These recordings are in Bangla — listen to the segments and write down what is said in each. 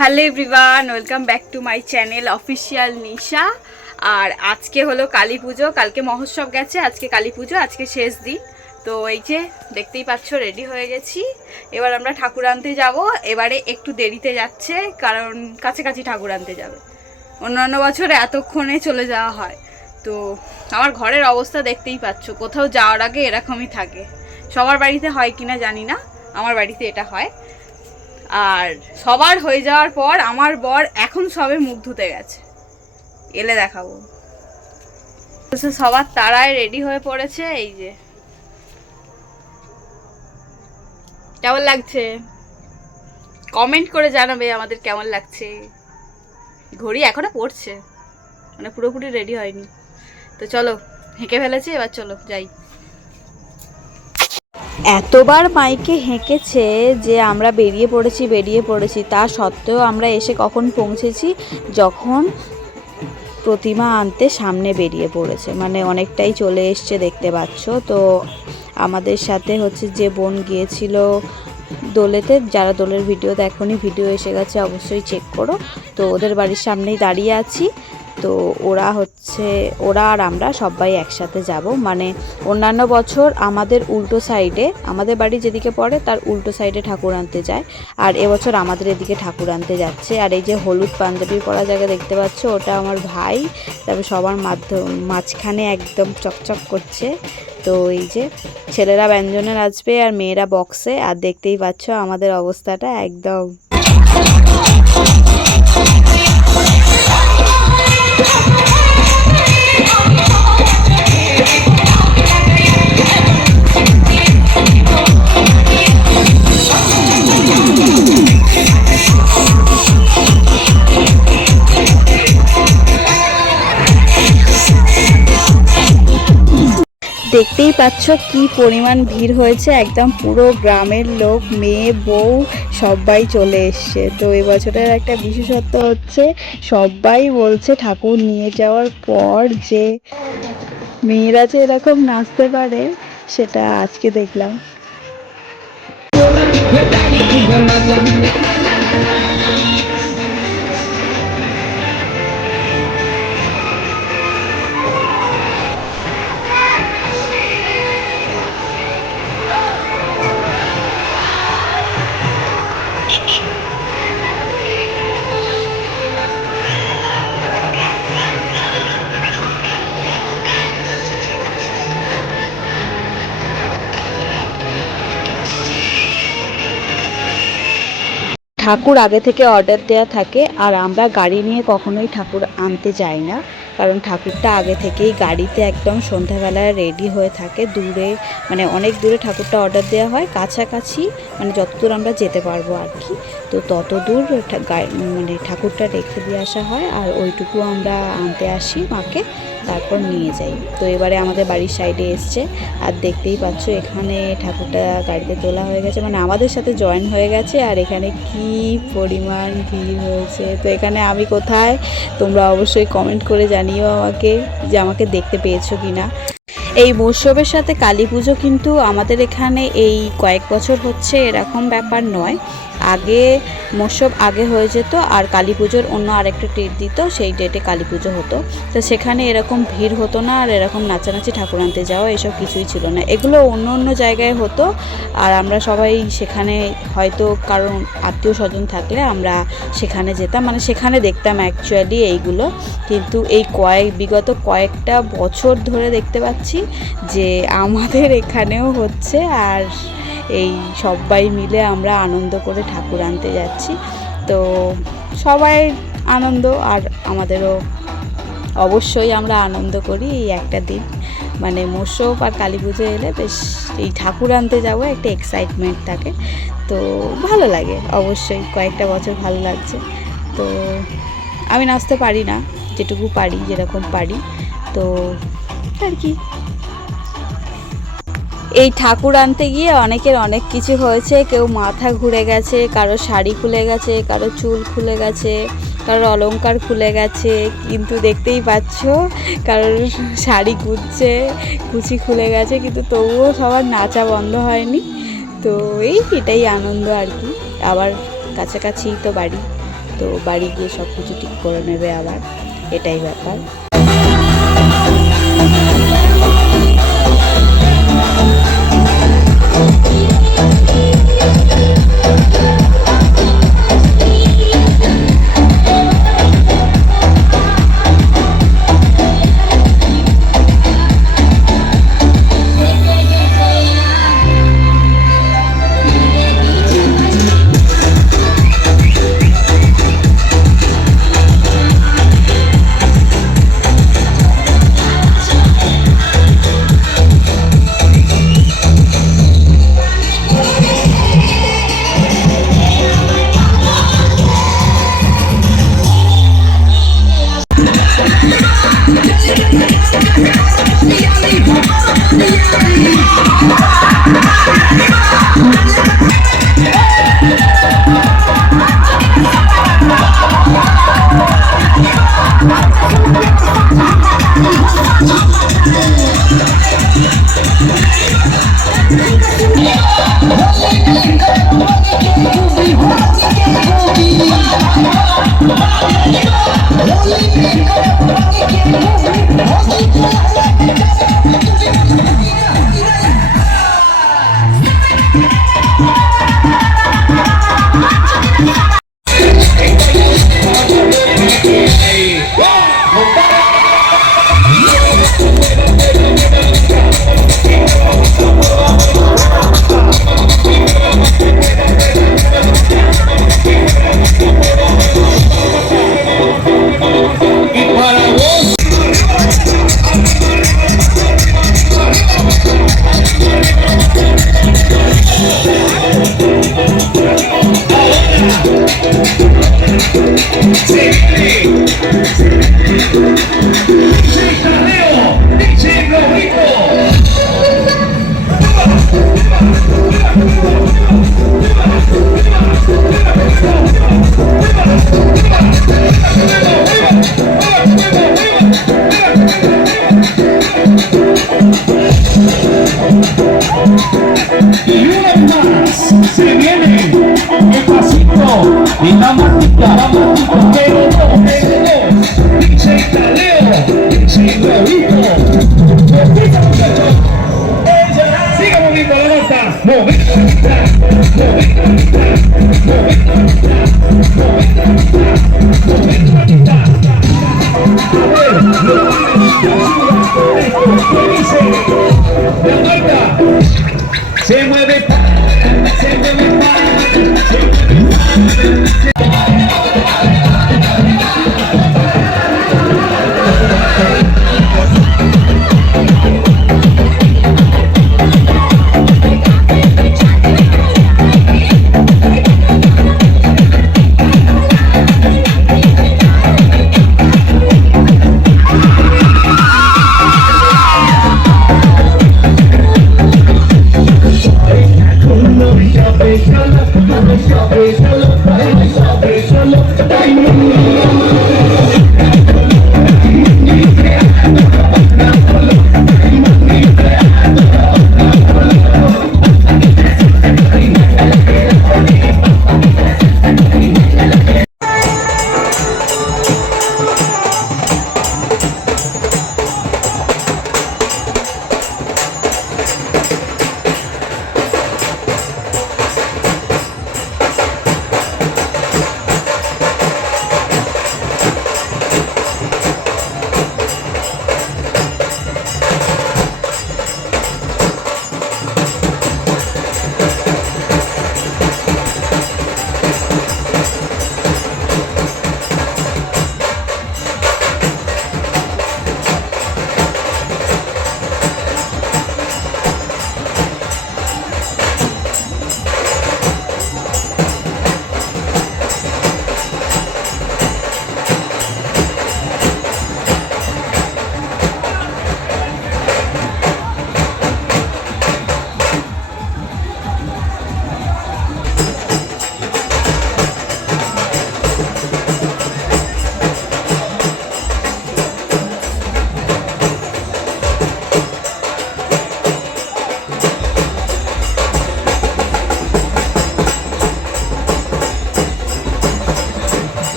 Hello everyone, welcome back to my channel official Nisha. আর আজকে হলো কালী পুজো, কালকে মহোৎসব গেছে, আজকে কালী পুজো, আজকে শেষ দিন। তো এই যে দেখতেই পাচ্ছ রেডি হয়ে গেছি। এবার আমরা ঠাকুর আনতে যাব। এবারে একটু দেরিতে যাচ্ছে, কারণ কাছাকাছি ঠাকুর আনতে যাবে। অন্যান্য বছরে এতক্ষণে চলে যাওয়া হয়। তো আমার ঘরের অবস্থা দেখতেই পাচ্ছ, কোথাও যাওয়ার আগে এরকমই থাকে। সবার বাড়িতে হয় কিনা জানি না, আমার বাড়িতে এটা হয়। আর সবার হয়ে যাওয়ার পর আমার বর এখন সবে মুখ ধুতে গেছে। এলে দেখাবো। সবার তারায় রেডি হয়ে পড়েছে, এই যে। কেমন লাগছে? কমেন্ট করে জানাবে আমাদের কেমন লাগছে। ঘড়ি এখনও পড়ছে মানে পুরোপুরি রেডি হয়নি। তো চলো, হেঁকে ফেলেছে, এবার চলো, যাই। এতবার মাইকে হেঁকেছে যে আমরা বেরিয়ে পড়েছি বেরিয়ে পড়েছি। তা সত্ত্বেও আমরা এসে কখন পৌঁছেছি? যখন প্রতিমা আনতে সামনে বেরিয়ে পড়েছে। মানে অনেকটাই চলে এসছে দেখতে পাচ্ছ। তো আমাদের সাথে হচ্ছে যে বোন গিয়েছিল দোলেতে। যারা দোলের ভিডিও এখনই ভিডিও এসে গেছে, অবশ্যই চেক করো। তো ওদের বাড়ির সামনেই দাঁড়িয়ে আছি। তো ওরা হচ্ছে, ওরা আর আমরা সবাই একসাথে যাব। মানে অন্যান্য বছর আমাদের উল্টো সাইডে, আমাদের বাড়ি যেদিকে পড়ে তার উল্টো সাইডে ঠাকুর আনতে যায়। আর এবছর আমাদের এদিকে ঠাকুর আনতে যাচ্ছে। আর এই যে হলুদ পাঞ্জাবি পরা জায়গা দেখতে পাচ্ছ, ওটা আমার ভাই। তারপর সবার মাধ্যম মাঝখানে একদম চকচক করছে। তো এই যে ছেলেরা ব্যঞ্জনে নাচবে আর মেয়েরা বক্সে আর দেখতেই পাচ্ছ আমাদের অবস্থাটা একদম দেখতেই পাচ্ছ কি পরিমাণ ভিড় হয়েছে। একদম পুরো গ্রামের লোক, মেয়ে, বউ সবাই চলে এসছে। তো এবছরের একটা বিশেষত্ব হচ্ছে, সবাই বলছে ঠাকুর নিয়ে যাওয়ার পর যে মেয়েরা যে এরকম নাচতে পারে, সেটা আজকে দেখলাম। ঠাকুর আগে থেকে অর্ডার দেওয়া থাকে, আর আমরা গাড়ি নিয়ে কখনোই ঠাকুর আনতে যাই না। কারণ ঠাকুরটা আগে থেকেই গাড়িতে একদম সন্ধ্যাবেলায় রেডি হয়ে থাকে। দূরে মানে অনেক দূরে ঠাকুরটা অর্ডার দেওয়া হয়। কাছাকাছি মানে যতদূর আমরা যেতে পারব আর কি। তো তত দূর মানে ঠাকুরটা রেখে দিয়ে আসা হয় আর ওইটুকু আমরা আনতে আসি মাকে, তারপর নিয়ে যাই। তো এবারে আমাদের বাড়ির সাইডে এসছে আর দেখতেই পাচ্ছ এখানে ঠাকুরটা গাড়িতে তোলা হয়ে গেছে মানে আমাদের সাথে জয়েন হয়ে গেছে আর এখানে কি পরিমাণ ভিড় হয়েছে। তো এখানে আমি কোথায়? তোমরা অবশ্যই কমেন্ট করে জানিও আমাকে যে আমাকে দেখতে পেয়েছ কি না এই মৌসবের সাথে কালী পুজো কিন্তু আমাদের এখানে এই কয়েক বছর হচ্ছে এরকম ব্যাপার নয়। আগে মৌসব আগে হয়ে যেত আর কালী পুজোর অন্য আরেকটা ডেট দিত, সেই ডেটে কালী পুজো হতো। তো সেখানে এরকম ভিড় হতো না আর এরকম নাচানাচি ঠাকুর আনতে যাওয়া, এসব কিছুই ছিল না। এগুলো অন্য অন্য জায়গায় হতো আর আমরা সবাই সেখানে হয়তো কারণ আত্মীয় স্বজন থাকলে আমরা সেখানে যেতাম। মানে সেখানে দেখতাম অ্যাকচুয়ালি এইগুলো। কিন্তু এই কয়েক, বিগত কয়েকটা বছর ধরে দেখতে পাচ্ছি যে আমাদের এখানেও হচ্ছে আর এই সবাই মিলে আমরা আনন্দ করে ঠাকুর আনতে যাচ্ছি। তো সবাই আনন্দ আর আমাদেরও অবশ্যই আমরা আনন্দ করি এই একটা দিন। মানে মোসব আর কালী পুজো এলে বেশ এই ঠাকুর আনতে যাব একটা এক্সাইটমেন্ট থাকে। তো ভালো লাগে অবশ্যই, কয়েকটা বছর ভালো লাগছে। তো আমি নাচতে পারি না, যেটুকু পারি, যেরকম পারি। তো আর কি। এই ঠাকুর আনতে গিয়ে অনেকের অনেক কিছু হয়েছে। কেউ মাথা ঘুরে গেছে, কারও শাড়ি খুলে গেছে, কারও চুল খুলে গেছে, কারোর অলংকার খুলে গেছে। কিন্তু দেখতেই পাচ্ছ, কারোর শাড়ি গুজছে, কুচি খুলে গেছে, কিন্তু তবুও সবার নাচা বন্ধ হয়নি। তো এই এটাই আনন্দ আর কি। আবার কাছাকাছি তো বাড়ি। তো বাড়ি গিয়ে সব কিছু ঠিক করে নেবে আবার। এটাই ব্যাপার।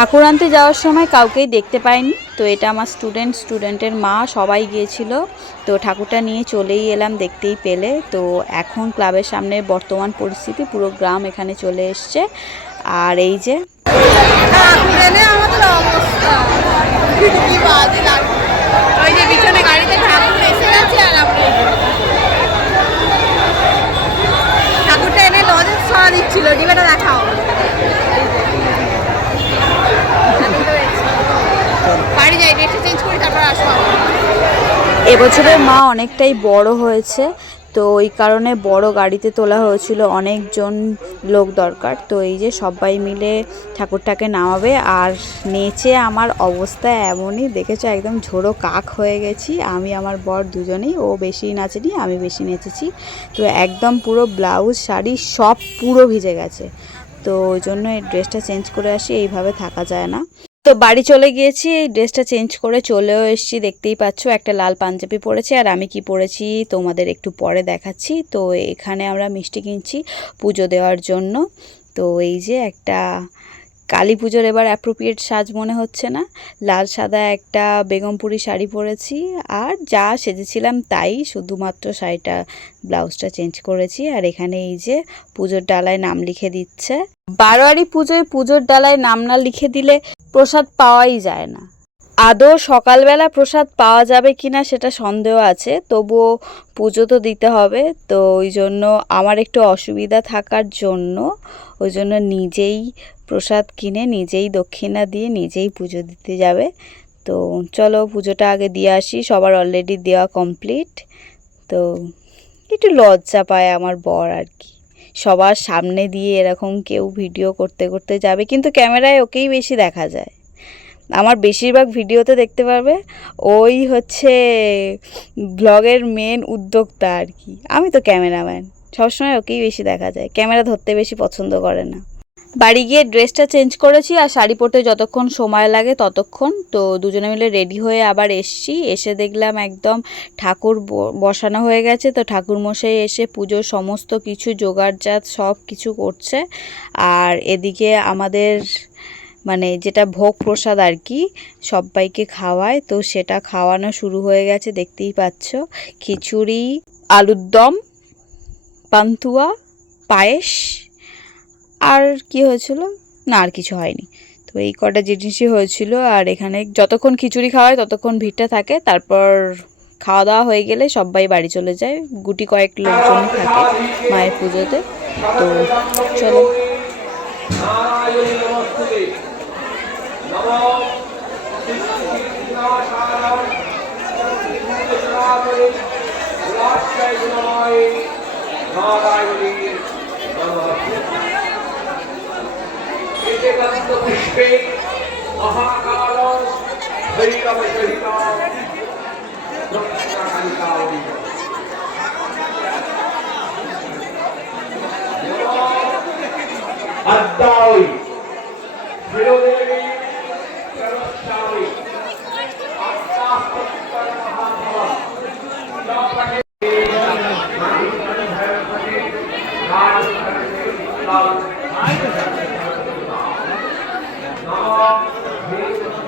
ঠাকুর আনতে যাওয়ার সময় কাউকেই দেখতে পাইনি। তো এটা আমার স্টুডেন্ট স্টুডেন্টের মা, সবাই গিয়েছিল। তো ঠাকুরটা নিয়ে চলেই এলাম, দেখতেই পেলে। তো এখন ক্লাবের সামনে বর্তমান পরিস্থিতি, পুরো গ্রাম এখানে চলে এসছে। আর এই যে ঠাকুরটা এনে দিচ্ছিল। ডিবেটা দেখাও বাড়ি এবছরের মা অনেকটাই বড় হয়েছে, তো ওই কারণে বড় গাড়িতে তোলা হয়েছিল অনেকজন লোক দরকার। তো এই যে সবাই মিলে ঠাকুরটাকে নামাবে, আর নেচে আমার অবস্থা এমনই, দেখেছ একদম ঝোড়ো কাক হয়ে গেছি। আমি, আমার বর দুজনেই, ও বেশি নাচেনি, আমি বেশি নেচেছি। তো একদম পুরো ব্লাউজ, শাড়ি সব পুরো ভিজে গেছে। তো ওই জন্য এই ড্রেসটা চেঞ্জ করে আসি, এইভাবে থাকা যায় না। তো বাড়ি চলে গিয়েছি, এই ড্রেসটা চেঞ্জ করে চলেও এসেছি, দেখতেই পাচ্ছ একটা লাল পাঞ্জাবি পরেছি, আর আমি কি পরেছি তোমাদের একটু পরে দেখাচ্ছি। তো এখানে আমরা মিষ্টি কিনছি পুজো দেওয়ার জন্য। তো এই যে একটা কালী পুজোর এবার অ্যাপ্রোপ্রিয়েট সাজ মনে হচ্ছে না। লাল, সাদা একটা বেগমপুরি শাড়ি পরেছি আর যা সেজেছিলাম তাই শুধুমাত্র শাড়িটা, ব্লাউজটা চেঞ্জ করেছি আর এখানে এই যে পুজোর ডালায় নাম লিখে দিচ্ছে। বারোয়ারি পুজোয় পুজোর ডালায় নাম না লিখে দিলে প্রসাদ পাওয়াই যায় না। আদৌ সকালবেলা প্রসাদ পাওয়া যাবে কিনা সেটা সন্দেহ আছে, তবুও পুজো তো দিতে হবে। তো ওই জন্য আমার একটু অসুবিধা থাকার জন্য, ওই জন্য নিজেই প্রসাদ কিনে নিজেই দক্ষিণা দিয়ে নিজেই পুজো দিতে যাবে। তো চলো পুজোটা আগে দিয়ে আসি, সবার অলরেডি দেওয়া কমপ্লিট তো একটু লজ্জা পায় আমার বর আর কি। সবার সামনে দিয়ে এরকম কেউ ভিডিও করতে করতে যাবে, কিন্তু ক্যামেরায় ওকেই বেশি দেখা যায়। আমার বেশিরভাগ ভিডিওতে দেখতে পারবে, ওই হচ্ছে ব্লগের মেন উদ্যোক্তা আর কি। আমি তো ক্যামেরাম্যান সবসময় ওকেই বেশি দেখা যায়। ক্যামেরা ধরতে বেশি পছন্দ করে না। বাড়ি গিয়ে ড্রেসটা চেঞ্জ করেছি আর শাড়ি পরতে যতক্ষণ সময় লাগে ততক্ষণ। তো দুজনে মিলে রেডি হয়ে আবার এসছি। এসে দেখলাম একদম ঠাকুর বসানো হয়ে গেছে। তো ঠাকুর মশাই এসে পুজোর সমস্ত কিছু, জোগাড়জাত সব কিছু করছে। আর এদিকে আমাদের মানে যেটা ভোগ প্রসাদ আর কি, সবাইকে খাওয়ায়। তো সেটা খাওয়ানো শুরু হয়ে গেছে, দেখতেই পাচ্ছ। খিচুড়ি, আলুর দম, পান্তুয়া, পায়েস আর কি হয়েছিল? না, আর কিছু হয়নি। তো এই কটা জিনিসই হয়েছিল, আর এখানে যতক্ষণ খিচুড়ি খাওয়ায়, ততক্ষণ ভিড়টা থাকে। তারপর খাওয়া দাওয়া হয়ে গেলে সবাই বাড়ি চলে যায়। গুটি কয়েক লোকজন থাকে মায়ের পুজোতে। তো চলো। বিবেকানন্দ পুষ্পে মহাকাল ভৈরব সহিত আদ্যাই ফিরোদেবী সরস্বামী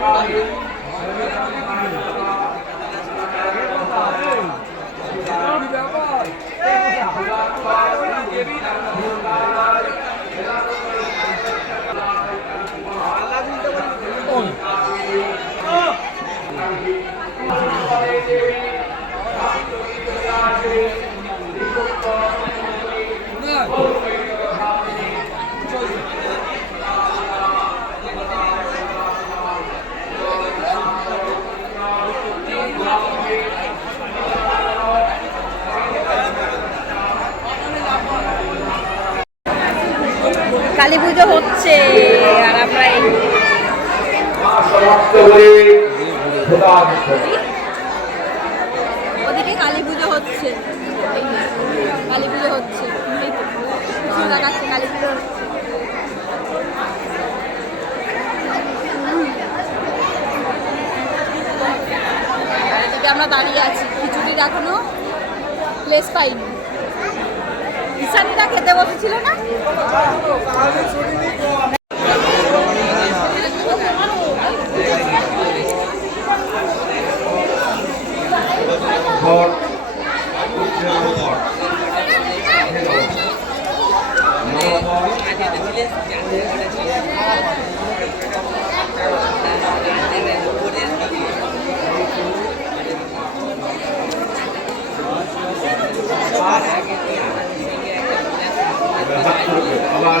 ভগবান কালী পুজো হচ্ছে, আর আমরা। ওদিকে কালী পুজো হচ্ছে। কালী পুজো হচ্ছে। কিছু কালী পুজো আমরা দাঁড়িয়ে আছি। খিচুড়ির এখনও প্লেস পাইনি। ঈশানীরা খেতে বসেছিল না? ঘট আবার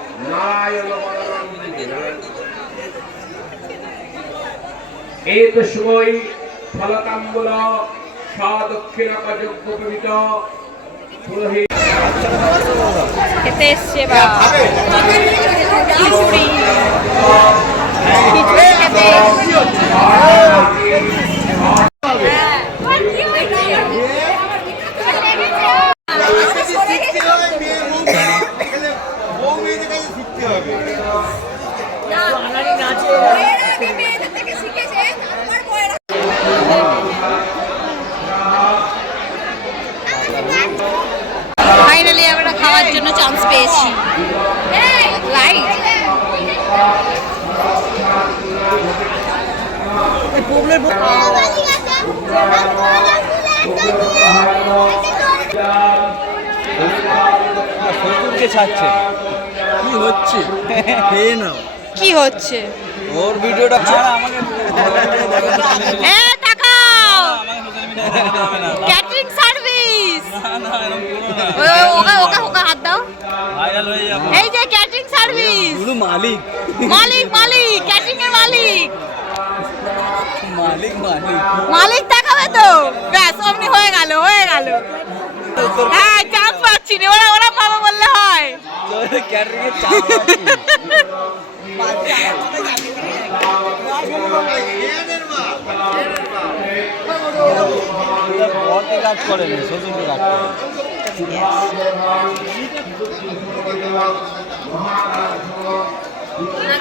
নারায়ণ বরণং প্রেমী এতস্মৈ ফলতাম্বুল সদক্ষিণক যজ্ঞ পবিত পুরোহিত। খেতে এসছে বা খিচুড়ি। খিচুড়ি খেতে ফাইনালি আমরা খাওয়ার জন্য চান্স পেয়েছি। লাইট ছাড়ছে? কি হচ্ছে? নাও। কি হচ্ছে? ওর ভিডিওটা আর আমাকে। ওকে ওকে ওকে হাত দাও হয়ে এই যে ক্যাটারিং সার্ভিস। মালিক মালিক মালিক ক্যাটারিং এর মালিক। মালিক মালিক মালিক। তো ব্যাস অমনি হয়ে গেল হয়ে গেল হ্যাঁ চান্স পাচ্ছি না ওরা ওরা পাবো বললে হয় ক্যাটারিং চাপ। বরকে কাজ করেন শ্বশুরকে কাজ করেন ঠিক আছে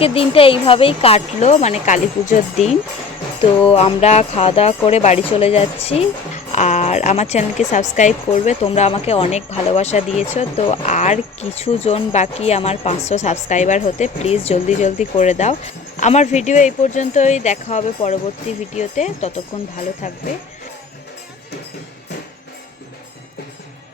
আজকের দিনটা এইভাবেই কাটলো মানে কালী পুজোর দিন। তো আমরা খাওয়া দাওয়া করে বাড়ি চলে যাচ্ছি। আর আমার চ্যানেলকে সাবস্ক্রাইব করবে, তোমরা আমাকে অনেক ভালোবাসা দিয়েছ। তো আর কিছু জন বাকি আমার পাঁচশো সাবস্ক্রাইবার হতে প্লিজ জলদি জলদি করে দাও। আমার ভিডিও এই পর্যন্তই, দেখা হবে পরবর্তী ভিডিওতে। ততক্ষণ ভালো থাকবে।